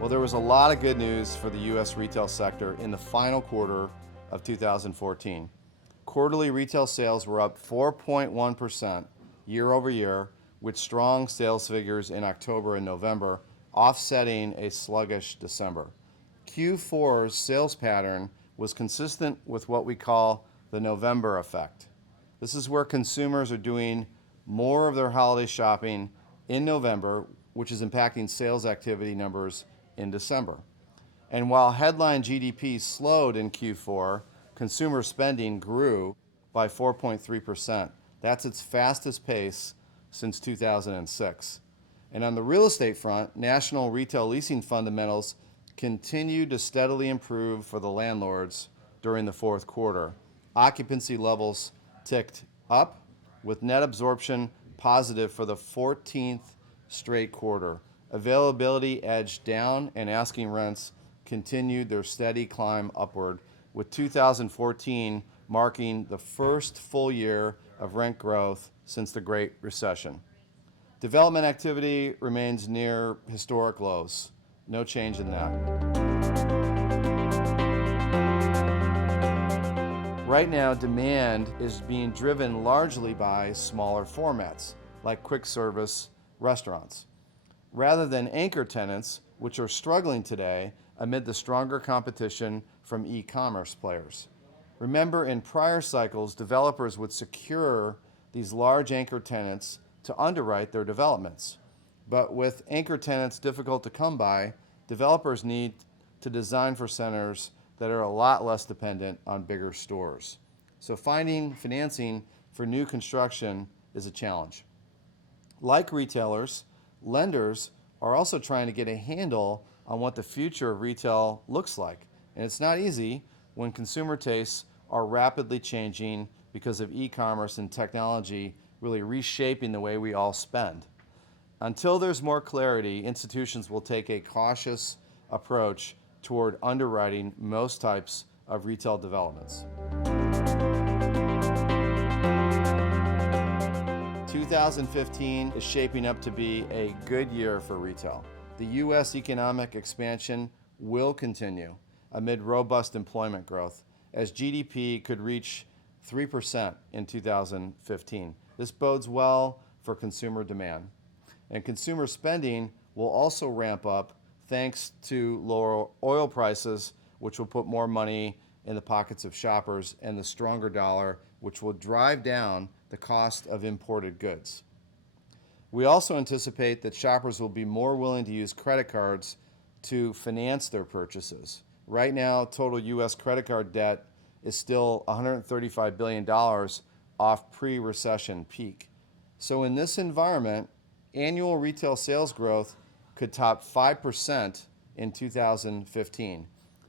Well, there was a lot of good news for the U.S. retail sector in the final quarter of 2014. Quarterly retail sales were up 4.1% year over year, with strong sales figures in October and November, offsetting a sluggish December. Q4's sales pattern was consistent with what we call the November effect. This is where consumers are doing more of their holiday shopping in November, which is impacting sales activity numbers in December. And while headline GDP slowed in Q4, consumer spending grew by 4.3%. That's its fastest pace since 2006. And on the real estate front, national retail leasing fundamentals continued to steadily improve for the landlords during the fourth quarter. Occupancy levels ticked up, with net absorption positive for the 14th straight quarter. Availability edged down, and asking rents continued their steady climb upward, with 2014 marking the first full year of rent growth since the Great Recession. Development activity remains near historic lows. No change in that. Right now, demand is being driven largely by smaller formats, like quick service restaurants, rather than anchor tenants, which are struggling today amid the stronger competition from e-commerce players. Remember, in prior cycles, developers would secure these large anchor tenants to underwrite their developments. But with anchor tenants difficult to come by, developers need to design for centers that are a lot less dependent on bigger stores. So finding financing for new construction is a challenge. Like retailers, lenders are also trying to get a handle on what the future of retail looks like. And it's not easy when consumer tastes are rapidly changing because of e-commerce and technology really reshaping the way we all spend. Until there's more clarity, institutions will take a cautious approach toward underwriting most types of retail developments. 2015 is shaping up to be a good year for retail. The U.S. economic expansion will continue amid robust employment growth, as GDP could reach 3% in 2015. This bodes well for consumer demand. And consumer spending will also ramp up thanks to lower oil prices, which will put more money in the pockets of shoppers, and the stronger dollar, which will drive down the cost of imported goods. We also anticipate that shoppers will be more willing to use credit cards to finance their purchases. Right now, total U.S. credit card debt is still $135 billion off pre-recession peak. So in this environment, annual retail sales growth could top 5% in 2015.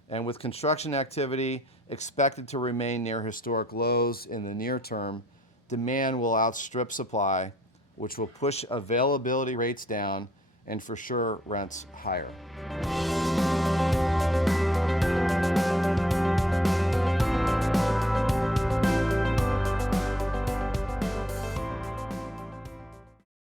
And with construction activity expected to remain near historic lows in the near term, demand will outstrip supply, which will push availability rates down and for sure rents higher.